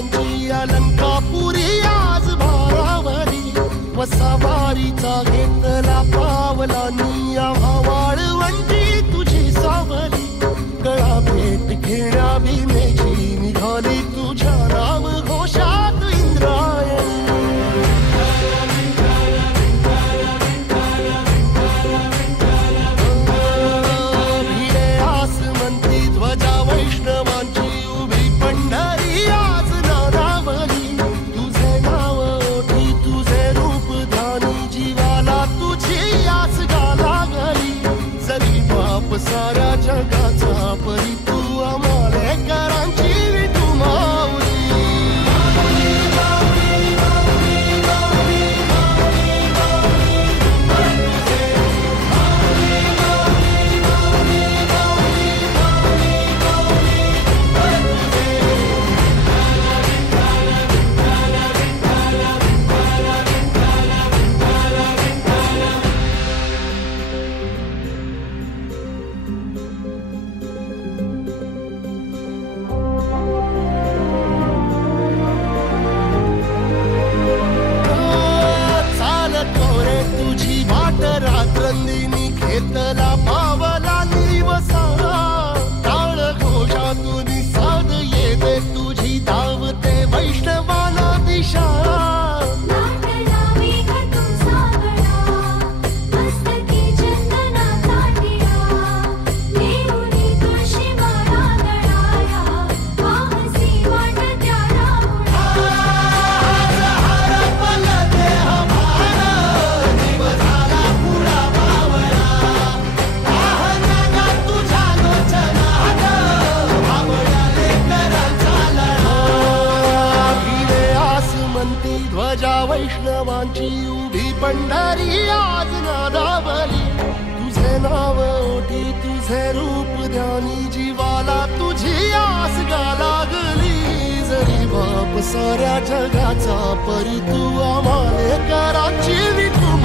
वैष्णवांची अलंकापुरी आज भारावरी वसावारीचा घेतला पावलांनी आम्हा वाळवंटी तुझी सावली गळा भेट घेण्या भीमेची निघाली तुझ्या नाम घोषात इंद्रायणी भिडे आसमंती ध्वजा वैष्णवांची उभी पंढरी आज नानावली तुझे नाव ओठी तुझे रूप ध्यानी जीवाला तुझी आस गाला गली जरी बाप साऱ्या जगाचा परी तू आमालेकरांची विठू माऊली रात्रंदिनी घेतला पावला निवसाला टाळ घोषातून साध येते तुझी धावते वैष्णवाला दिशा ध्वजा वैष्णवांची उभी पंढरी आज नादावली तुझे नाव ओठी तुझे रूप ध्यानी जीवाला तुझी आस गा लागली जरी बाप साऱ्या जगाचा परी तू आम्हालेकरांची विठू